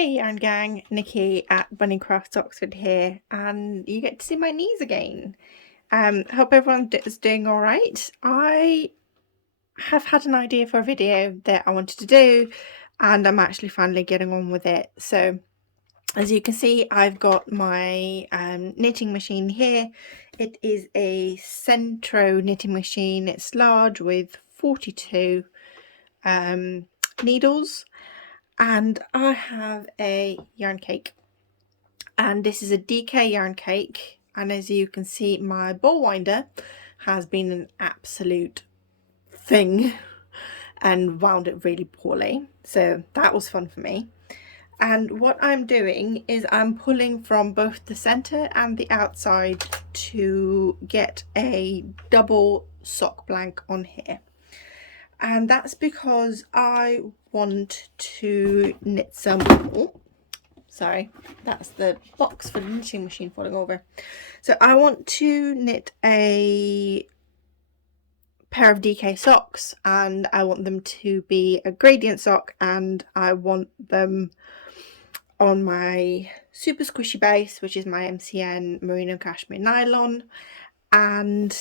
Hey yarn gang, Nikki at Bunny Crafts Oxford here, and you get to see my knees again. Hope everyone is doing all right. I have had an idea for a video that I wanted to do, and I'm actually finally getting on with it. So as you can see, I've got my knitting machine here. It is a Centro knitting machine. It's large with 42 needles. And I have a yarn cake, and this is a DK yarn cake, and as you can see, my ball winder has been an absolute thing and wound it really poorly, so that was fun for me. And what I'm doing is I'm pulling from both the center and the outside to get a double sock blank on here. And that's because I want to knit some, oh, sorry, that's the box for the knitting machine falling over. So I want to knit a pair of DK socks, and I want them to be a gradient sock, and I want them on my super squishy base, which is my MCN merino cashmere nylon. And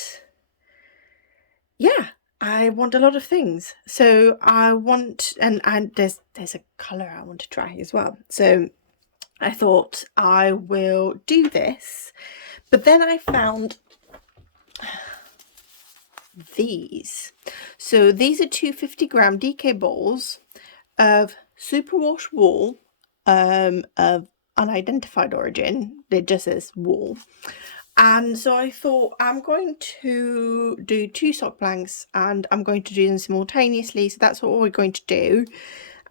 yeah, I want a lot of things. So I want, and there's a colour I want to try as well. So I thought I will do this, but then I found these. So these are 250-gram DK balls of superwash wool of unidentified origin. It just says wool. And so I thought I'm going to do 2 sock blanks, and I'm going to do them simultaneously. So that's what we're going to do.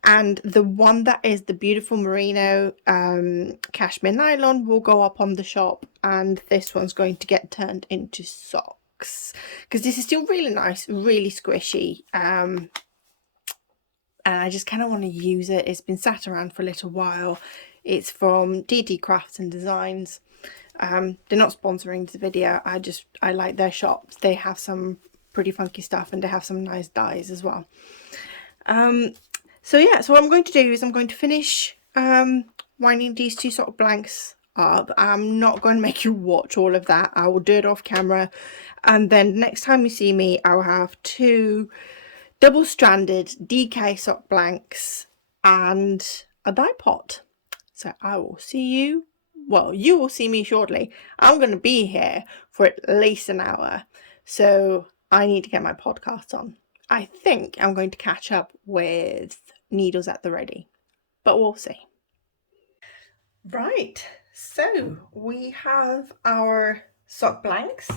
And the one that is the beautiful merino cashmere nylon will go up on the shop, and this one's going to get turned into socks because this is still really nice, really squishy, and I just kind of want to use it. It's been sat around for a little while. It's from DD Crafts and Designs. They're not sponsoring this video. I like their shops. They have some pretty funky stuff, and they have some nice dyes as well. So yeah, so what I'm going to do is I'm going to finish winding these 2 sock blanks up. I'm not going to make you watch all of that. I will do it off camera, and then next time you see me, I'll have 2 double-stranded DK sock blanks and a dye pot. So I will see you, well, you will see me shortly. I'm going to be here for at least an hour, so I need to get my podcast on. I think I'm going to catch up with needles at the ready, but we'll see. Right, so we have our sock blanks,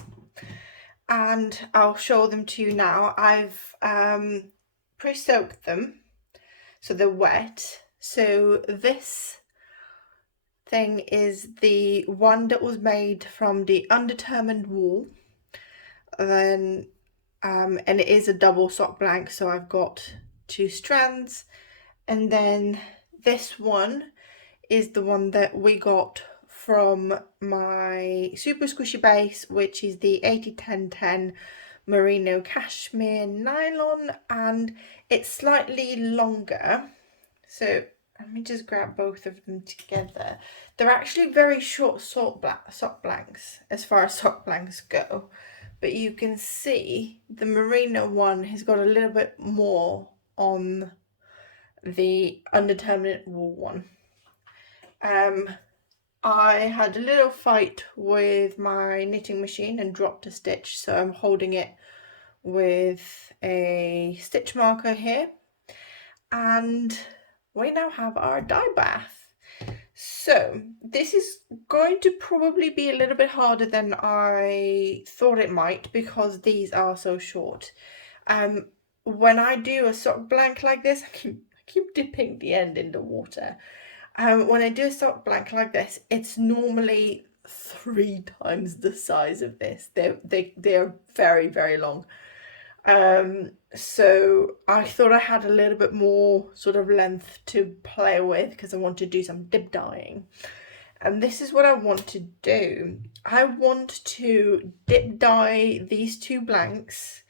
and I'll show them to you now. I've pre-soaked them so they're wet. So this thing is the one that was made from the undetermined wool, then and it is a double sock blank, so I've got 2 strands. And then this one is the one that we got from my super squishy base, which is the 80-10-10 merino cashmere nylon, and it's slightly longer. So let me just grab both of them together. They're actually very short sock blanks as far as sock blanks go, but you can see the merino one has got a little bit more on the undetermined wool one. I had a little fight with my knitting machine and dropped a stitch, so I'm holding it with a stitch marker here, and we now have our dye bath. So this is going to probably be a little bit harder than I thought it might, because these are so short. When I do a sock blank like this, I keep dipping the end in the water. When I do a sock blank like this, it's normally 3 times the size of this. They're very, very long. So I thought I had a little bit more sort of length to play with because I want to do some dip dyeing. And this is what I want to do. I want to dip dye these 2 blanks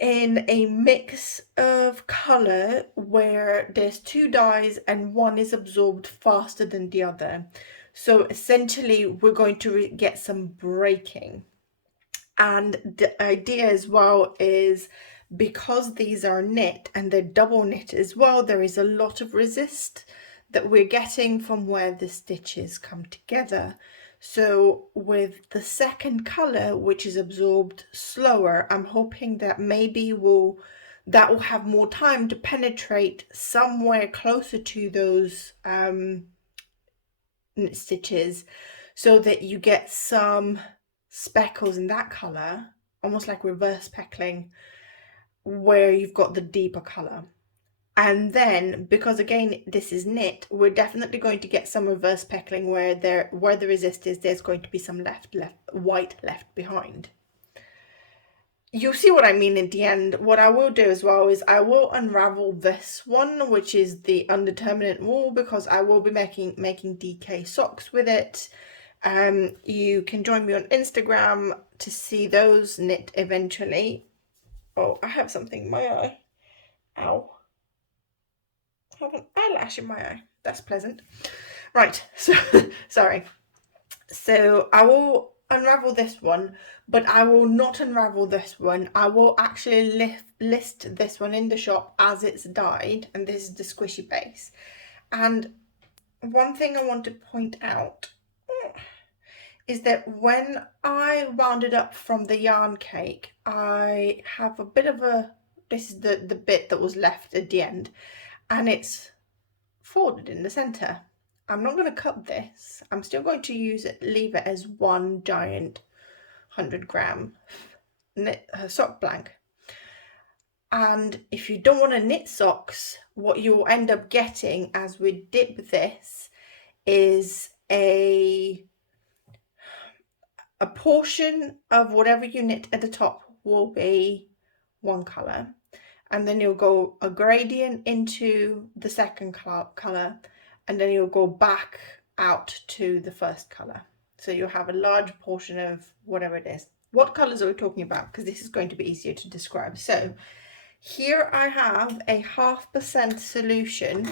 in a mix of color where there's two dyes and one is absorbed faster than the other. So essentially we're going to get some breaking. And the idea as well is, because these are knit and they're double knit as well, there is a lot of resist that we're getting from where the stitches come together. So with the second color, which is absorbed slower, I'm hoping that maybe that will have more time to penetrate somewhere closer to those knit stitches, so that you get some speckles in that color, almost like reverse peckling, where you've got the deeper color. And then, because again this is knit, we're definitely going to get some reverse peckling where the resist is, there's going to be some white left behind. You'll see what I mean in the end. What I will do as well is I will unravel this one, which is the undeterminate wool, because I will be making DK socks with it. You can join me on Instagram to see those knit eventually. Oh, I have something in my eye. Ow. I have an eyelash in my eye. That's pleasant. Right, so sorry. So I will unravel this one, but I will not unravel this one. I will actually list this one in the shop as it's dyed, and this is the squishy base. And one thing I want to point out is that when I wound it up from the yarn cake, I have a bit of this is the bit that was left at the end, and it's folded in the center. I'm not going to cut this. I'm still going to leave it as one giant 100-gram sock blank. And if you don't want to knit socks, what you'll end up getting as we dip this is a portion of whatever you knit at the top will be one color, and then you'll go a gradient into the second color, and then you'll go back out to the first color. So you'll have a large portion of whatever it is. What colors are we talking about? Because this is going to be easier to describe. So here I have a 0.5% solution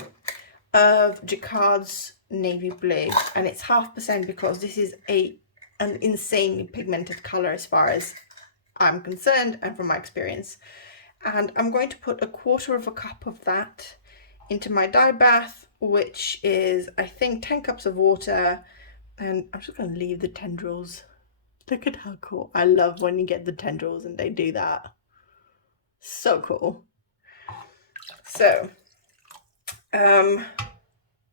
of Jacquard's navy blue, and it's 0.5% because this is an insanely pigmented color as far as I'm concerned and from my experience. And I'm going to put 1/4 cup of that into my dye bath, which is, I think, 10 cups of water. And I'm just going to leave the tendrils. Look at how cool. I love when you get the tendrils and they do that. So cool. So, what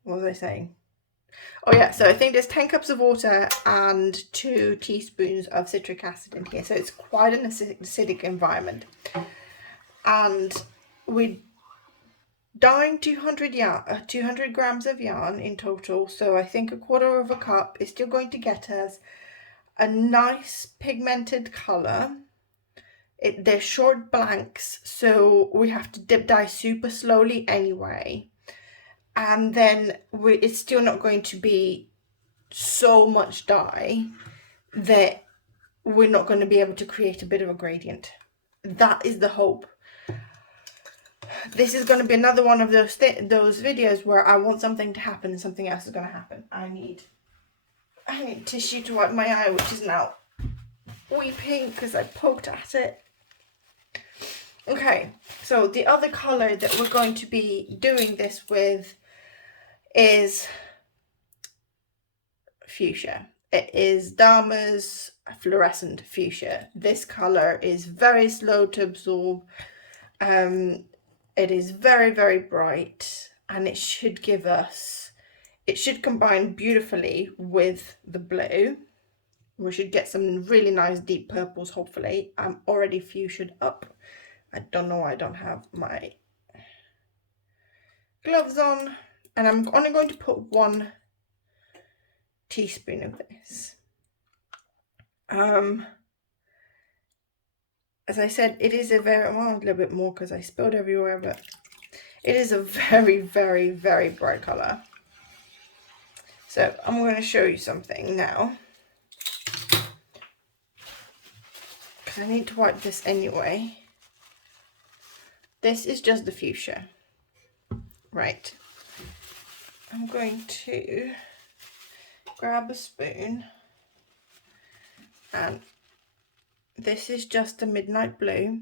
was I saying? Oh yeah, so I think there's 10 cups of water and 2 teaspoons of citric acid in here. So it's quite an acidic environment. And we're dyeing 200 grams of yarn in total. So I think 1/4 cup is still going to get us a nice pigmented color. They're short blanks, so we have to dip dye super slowly anyway. And then it's still not going to be so much dye that we're not going to be able to create a bit of a gradient. That is the hope. This is going to be another one of those videos where I want something to happen and something else is going to happen. I need tissue to wipe my eye, which is now weeping because I poked at it. Okay, so the other color that we're going to be doing this with is fuchsia. It is Dama's fluorescent fuchsia. This color is very slow to absorb. It is very, very bright, and it should combine beautifully with the blue. We should get some really nice deep purples, hopefully. I'm already fuchsia'd up. I don't know why I don't have my gloves on. And I'm only going to put 1 teaspoon of this. As I said, it is a little bit more because I spilled everywhere, but it is a very, very, very bright color. So I'm going to show you something now, because I need to wipe this anyway. This is just the fuchsia. Right. I'm going to grab a spoon, and this is just a midnight blue.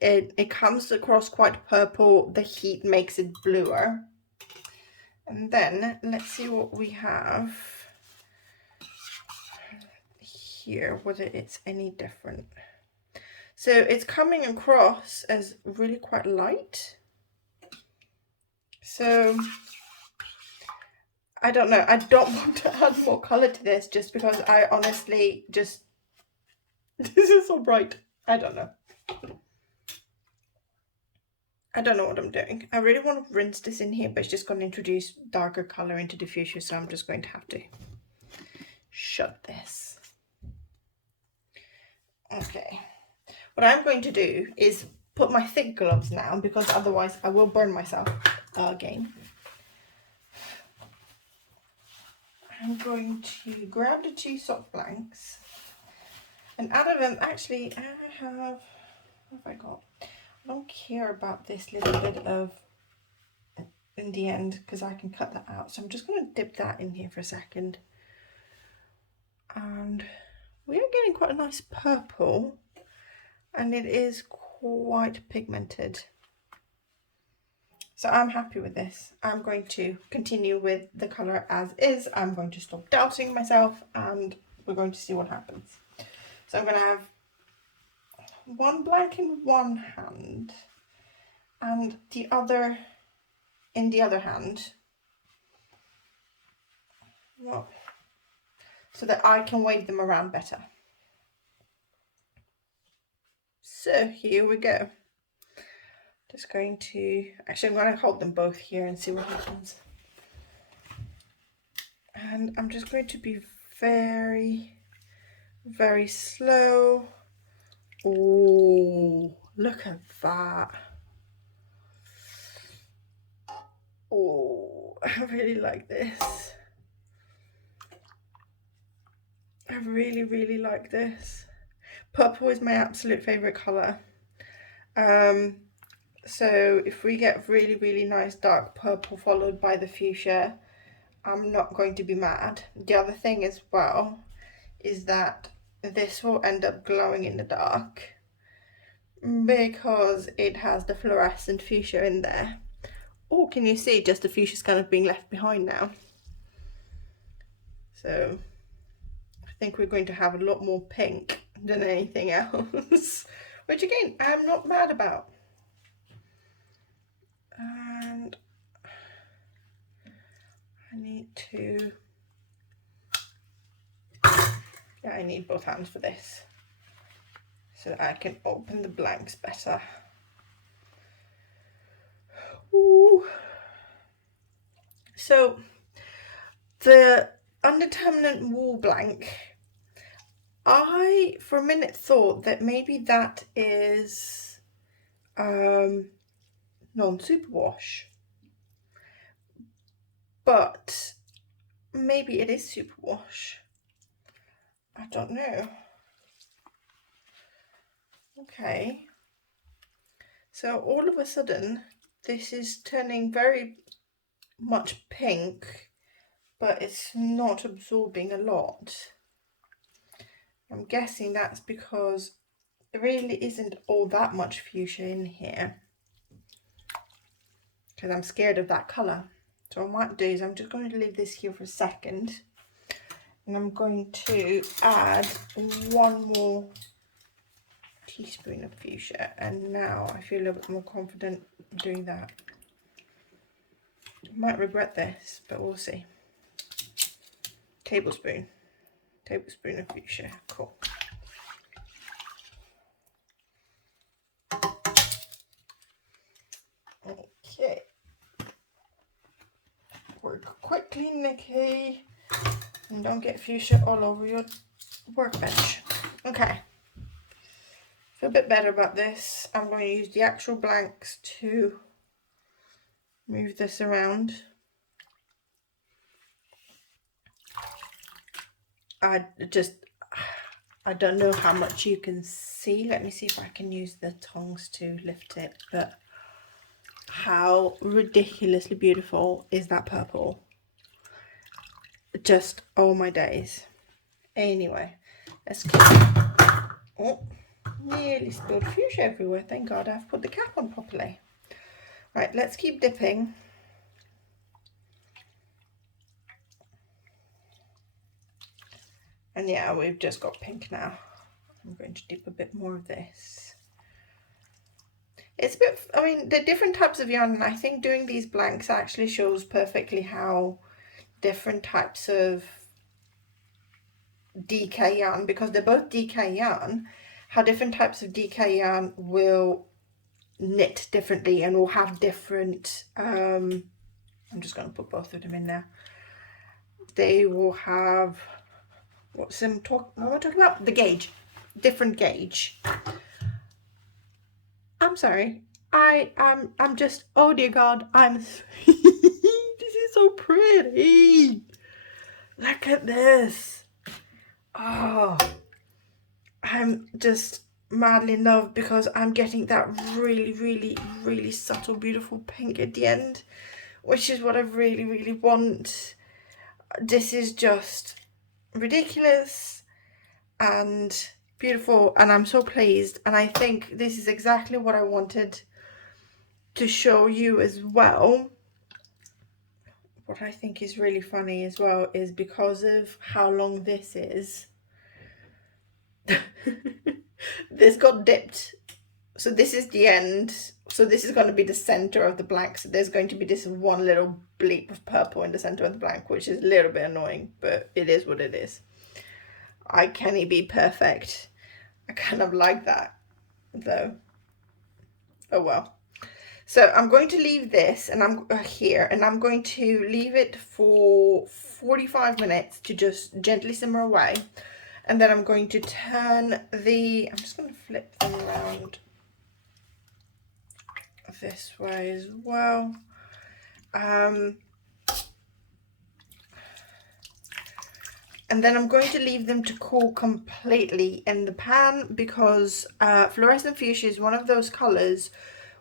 It comes across quite purple. The heat makes it bluer. And then let's see what we have here, whether it's any different. So it's coming across as really quite light. So I don't know. I don't want to add more color to this just because I honestly just, this is so bright. I don't know. I don't know what I'm doing. I really want to rinse this in here, but it's just going to introduce darker color into the fuchsia, so I'm just going to have to shut this. Okay. What I'm going to do is put my thick gloves now, because otherwise I will burn myself again. I'm going to grab the 2 soft blanks, and out of them, actually, I have, what have I got? I don't care about this little bit of, in the end, because I can cut that out. So I'm just going to dip that in here for a second. And we are getting quite a nice purple, and it is quite pigmented. So I'm happy with this. I'm going to continue with the colour as is. I'm going to stop doubting myself, and we're going to see what happens. So I'm going to have 1 blank in one hand and the other in the other hand. Well, so that I can wave them around better. So here we go. Just going to, actually I'm going to hold them both here and see what happens. And I'm just going to be very, very slow. Oh, look at that. Oh, I really like this. I really, really like this. Purple is my absolute favourite colour. So if we get really, really nice dark purple followed by the fuchsia, I'm not going to be mad. The other thing as well is that this will end up glowing in the dark because it has the fluorescent fuchsia in there. Oh, can you see just the fuchsia's kind of being left behind now? So I think we're going to have a lot more pink than anything else, which again, I'm not mad about. And I need to, yeah, I need both hands for this so that I can open the blanks better. Ooh. So the undeterminate wool blank, I for a minute thought that maybe that is non-superwash, but maybe it is superwash. I don't know. Okay, so all of a sudden this is turning very much pink, but it's not absorbing a lot. I'm guessing that's because there really isn't all that much fuchsia in here, because I'm scared of that colour. So what I might do is I'm just going to leave this here for a second, and I'm going to add 1 more teaspoon of fuchsia, and now I feel a little bit more confident doing that. I might regret this, but we'll see. Tablespoon of fuchsia. Cool. Okay. Work quickly, Nikki, and don't get fuchsia all over your workbench. Okay. Feel a bit better about this. I'm going to use the actual blanks to move this around. I don't know how much you can see. Let me see if I can use the tongs to lift it, but How ridiculously beautiful is that purple? Just, oh my days. Anyway, let's keep... Oh, nearly spilled fuchsia everywhere. Thank God I've put the cap on properly. Right, let's keep dipping. And yeah, we've just got pink now. I'm going to dip a bit more of this. It's a bit, I mean, the different types of yarn, I think doing these blanks actually shows perfectly how different types of DK yarn, because they're both DK yarn, how different types of DK yarn will knit differently and will have different, I'm just going to put both of them in there. They will have, what am I talking about? The gauge, different gauge. I'm sorry. I'm just, oh dear God, this is so pretty. Look at this. Oh, I'm just madly in love because I'm getting that really, really, really subtle, beautiful pink at the end, which is what I really, really want. This is just ridiculous and beautiful, and I'm so pleased, and I think this is exactly what I wanted to show you as well. What I think is really funny as well is because of how long this is, this got dipped, so this is the end, so this is going to be the center of the blank, so there's going to be this one little bleep of purple in the center of the blank, which is a little bit annoying, but it is what it is. I can't be perfect. I kind of like that though. Oh well. So I'm going to leave this, and I'm here, and I'm going to leave it for 45 minutes to just gently simmer away. And then I'm going to turn the, I'm just going to flip them around this way as well. And then I'm going to leave them to cool completely in the pan, because fluorescent fuchsia is one of those colors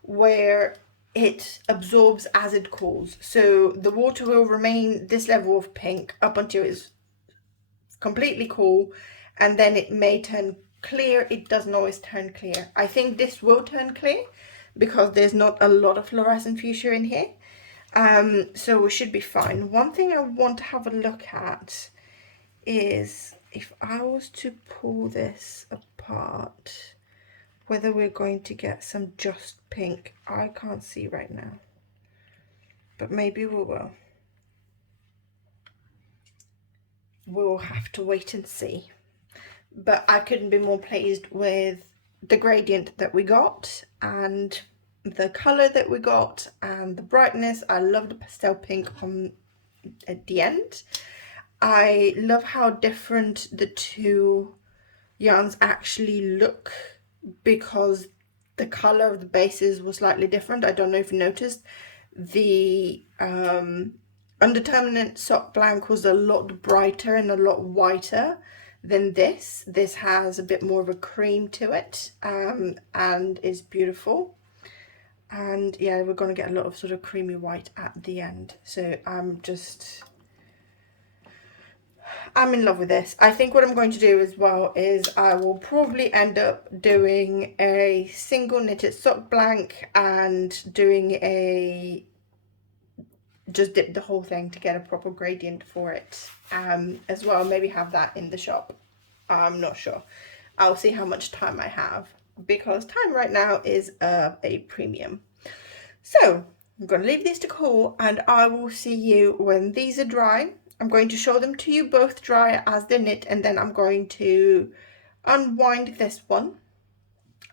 where it absorbs as it cools. So the water will remain this level of pink up until it's completely cool, and then it may turn clear. It doesn't always turn clear. I think this will turn clear because there's not a lot of fluorescent fuchsia in here. So we should be fine. One thing I want to have a look at is if I was to pull this apart, whether we're going to get some just pink. I can't see right now, but maybe we will. We'll have to wait and see. But I couldn't be more pleased with the gradient that we got, and the color that we got, and the brightness. I love the pastel pink at the end. I love how different the two yarns actually look, because the color of the bases was slightly different. I don't know if you noticed. The Undeterminate Sock Blank was a lot brighter and a lot whiter than this. This has a bit more of a cream to it, and is beautiful. And yeah, we're going to get a lot of sort of creamy white at the end. So I'm in love with this. I think what I'm going to do as well is I will probably end up doing a single knitted sock blank and doing a, just dip the whole thing to get a proper gradient for it as well. Maybe have that in the shop. I'm not sure. I'll see how much time I have, because time right now is a premium. So I'm going to leave these to cool, and I will see you when these are dry. I'm going to show them to you both dry as they're knit, and then I'm going to unwind this one.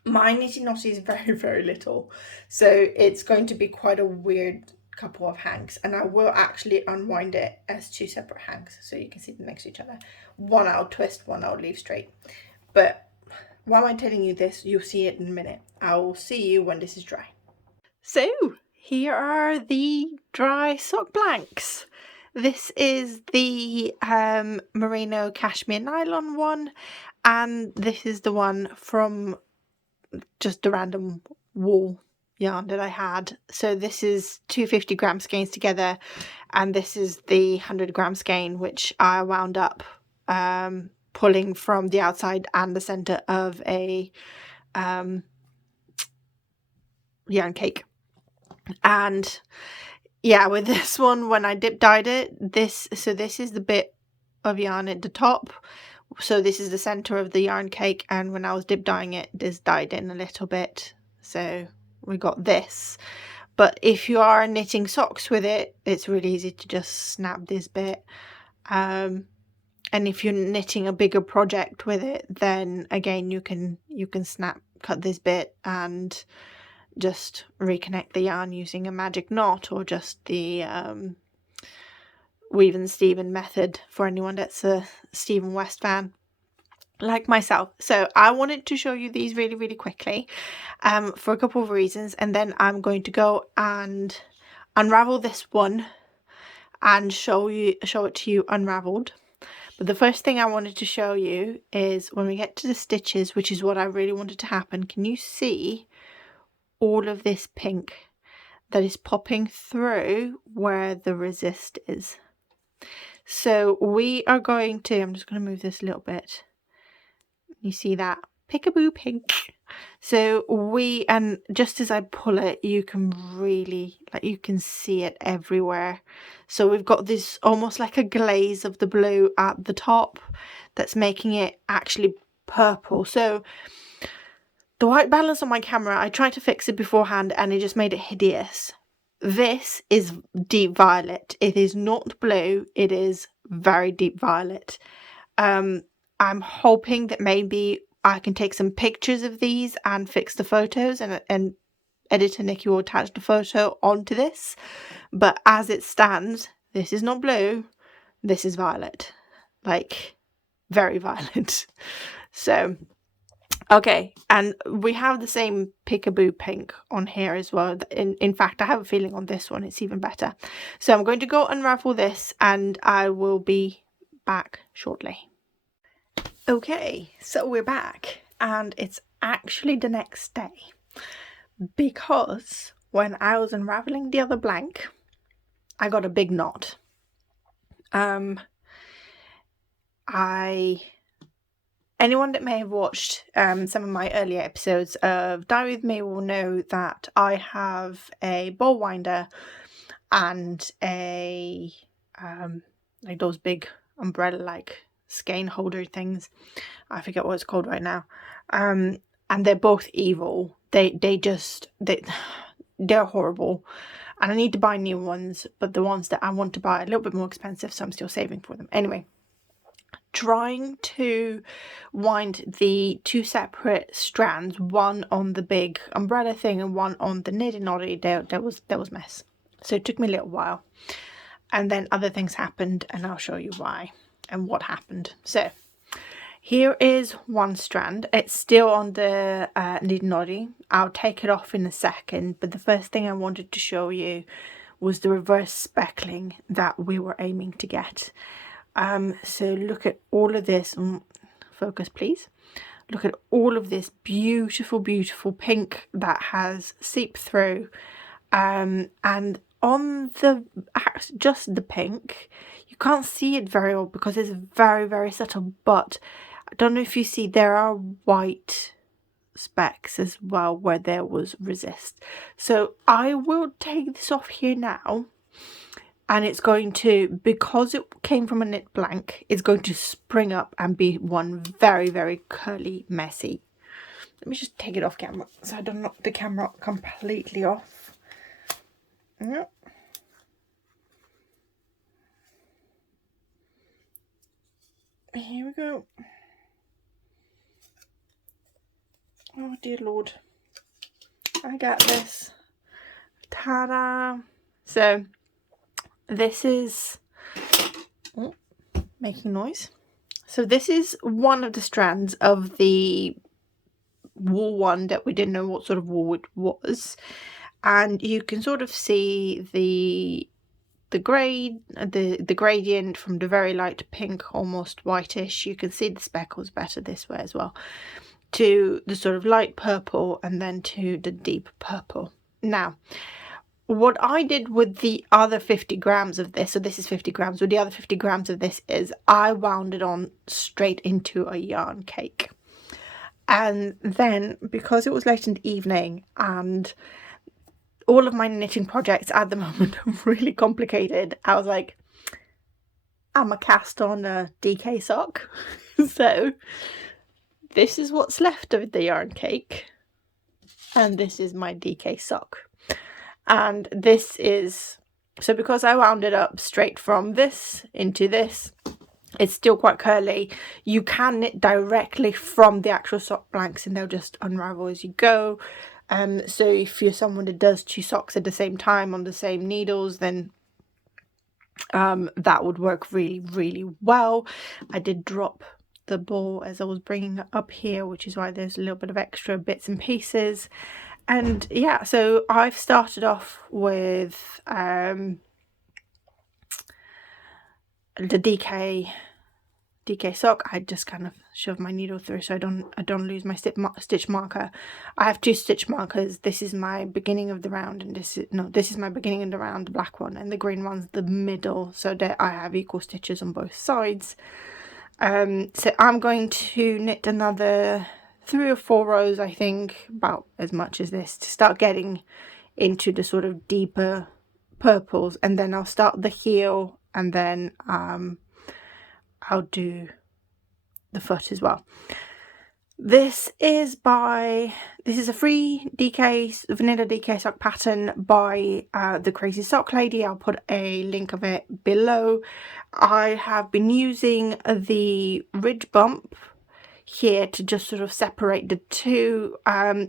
My knitty knotty is very, very little, so it's going to be quite a weird couple of hanks, and I will actually unwind it as two separate hanks so you can see them next to each other. One I'll twist, one I'll leave straight. But while I'm telling you this, you'll see it in a minute. I will see you when this is dry. So here are the dry sock blanks. This is the merino cashmere nylon one, and this is the one from just a random wool yarn that I had. So this is 250 gram skeins together, and this is the 100 gram skein, which I wound up pulling from the outside and the center of a yarn cake. And yeah, with this one, when I dip dyed it, this is the bit of yarn at the top. So this is the center of the yarn cake, and when I was dip dyeing it, this dyed in a little bit. So we got this. But if you are knitting socks with it, it's really easy to just snap this bit. And if you're knitting a bigger project with it, then again you can cut this bit and just reconnect the yarn using a magic knot, or just the Weave and Stephen method for anyone that's a Stephen West fan like myself. So I wanted to show you these really, really quickly for a couple of reasons, and then I'm going to go and unravel this one and show it to you unraveled. But the first thing I wanted to show you is when we get to the stitches, which is what I really wanted to happen. Can you see all of this pink that is popping through where the resist is? So we are going to, I'm just going to move this a little bit. You see that? Peekaboo pink. So and just as I pull it, you can really, you can see it everywhere. So we've got this almost like a glaze of the blue at the top that's making it actually purple. So the white balance on my camera, I tried to fix it beforehand and it just made it hideous. This is deep violet. It is not blue. It is very deep violet. I'm hoping that maybe I can take some pictures of these and fix the photos, and editor Nikki will attach the photo onto this. But as it stands, this is not blue. This is violet. Like, very violet. So, okay. And we have the same peekaboo pink on here as well. In fact, I have a feeling on this one it's even better. So I'm going to go unravel this and I will be back shortly. Okay, so we're back, and it's actually the next day, because when I was unraveling the other blank, I got a big knot. Anyone that may have watched some of my earlier episodes of Dyer with Me will know that I have a ball winder and a like those big umbrella-like skein holder things. I forget what it's called right now. And they're both evil. They're horrible. And I need to buy new ones, but the ones that I want to buy are a little bit more expensive, so I'm still saving for them. Anyway, trying to wind the two separate strands, one on the big umbrella thing and one on the knitting knotty, there was mess. So it took me a little while. And then other things happened, and I'll show you why and what happened. So here is one strand. It's still on the knitting knotty. I'll take it off in a second, but the first thing I wanted to show you was the reverse speckling that we were aiming to get. So look at all of this. Focus, please. Look at all of this beautiful, beautiful pink that has seeped through. And on just the pink, you can't see it very well because it's very, very subtle, but I don't know if you see, there are white specks as well where there was resist. So I will take this off here now, and it's going to, because it came from a knit blank, it's going to spring up and be one very, very curly, messy. Let me just take it off camera so I don't knock the camera completely off. Yep. Here we go. Oh dear Lord. I got this. Ta-da! So this is making noise. So this is one of the strands of the wool one that we didn't know what sort of wool it was. And you can sort of see the gradient from the very light pink, almost whitish. You can see the speckles better this way as well, to the sort of light purple, and then to the deep purple. Now, what I did with the other 50 grams of this, so this is 50 grams, with the other 50 grams of this is I wound it on straight into a yarn cake. And then, because it was late in the evening and all of my knitting projects at the moment are really complicated, I was like, I'm gonna cast on a DK sock. So this is what's left of the yarn cake, and this is my DK sock. And this is, so because I wound it up straight from this into this, it's still quite curly. You can knit directly from the actual sock blanks and they'll just unravel as you go. So if you're someone that does 2 socks at the same time on the same needles, then that would work really, really well. I did drop the ball as I was bringing it up here, which is why there's a little bit of extra bits and pieces. And yeah, so I've started off with the DK sock. I just kind of shove my needle through so I don't lose my stitch marker. I have 2 stitch markers. This is my beginning of the round, and this is my beginning of the round, the black one, and the green one's the middle, so that I have equal stitches on both sides. So I'm going to knit another 3 or 4 rows, I think, about as much as this, to start getting into the sort of deeper purples, and then I'll start the heel, and then I'll do the foot as well. This is a free vanilla DK sock pattern by the Crazy Sock Lady. I'll put a link of it below. I have been using the ridge bump here to just sort of separate the two.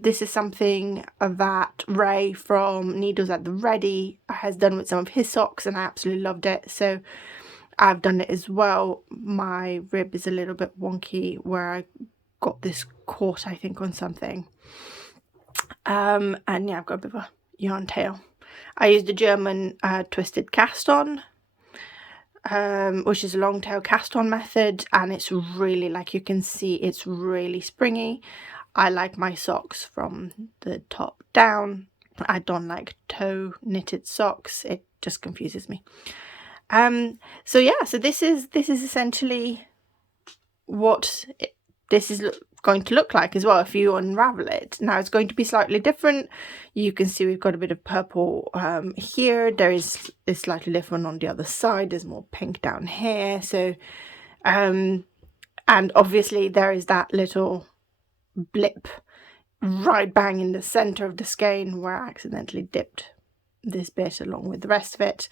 This is something that Ray from Needles at the Ready has done with some of his socks, and I absolutely loved it, so I've done it as well. My rib is a little bit wonky where I got this caught, I think, on something. And yeah, I've got a bit of a yarn tail. I used a German twisted cast on, which is a long tail cast on method, and it's really, like you can see, it's really springy. I like my socks from the top down. I don't like toe knitted socks. It just confuses me. So yeah, so this is essentially what this is going to look like as well if you unravel it. Now it's going to be slightly different. You can see we've got a bit of purple here. There is slightly different on the other side. There's more pink down here. So and obviously there is that little blip right bang in the center of the skein where I accidentally dipped this bit along with the rest of it.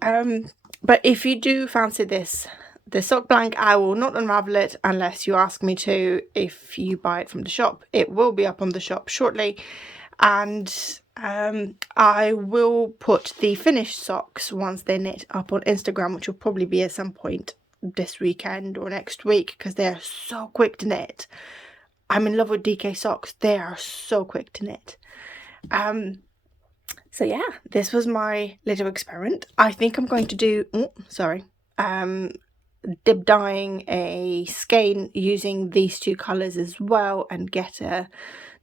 But if you do fancy the sock blank, I will not unravel it unless you ask me to. If you buy it from the shop, it will be up on the shop shortly, and I will put the finished socks once they're knit up on Instagram, which will probably be at some point this weekend or next week, because they are so quick to knit. I'm in love with DK socks. They are so quick to knit. So yeah, this was my little experiment. I think I'm going to do, dip dyeing a skein using these 2 colours as well, and get a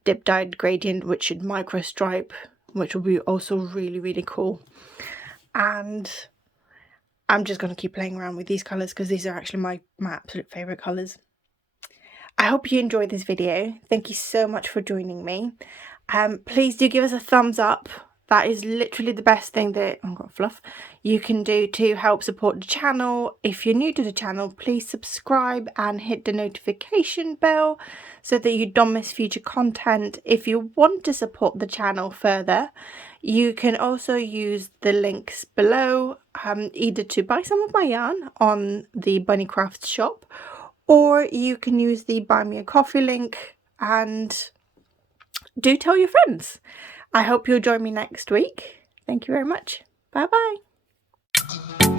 dip dyed gradient which should micro stripe, which will be also really, really cool. And I'm just going to keep playing around with these colours because these are actually my absolute favourite colours. I hope you enjoyed this video. Thank you so much for joining me. Please do give us a thumbs up. That is literally the best thing that you can do to help support the channel. If you're new to the channel, please subscribe and hit the notification bell so that you don't miss future content. If you want to support the channel further, you can also use the links below, either to buy some of my yarn on the Bunny Crafts shop, or you can use the Buy Me a Coffee link, and do tell your friends. I hope you'll join me next week. Thank you very much. Bye bye.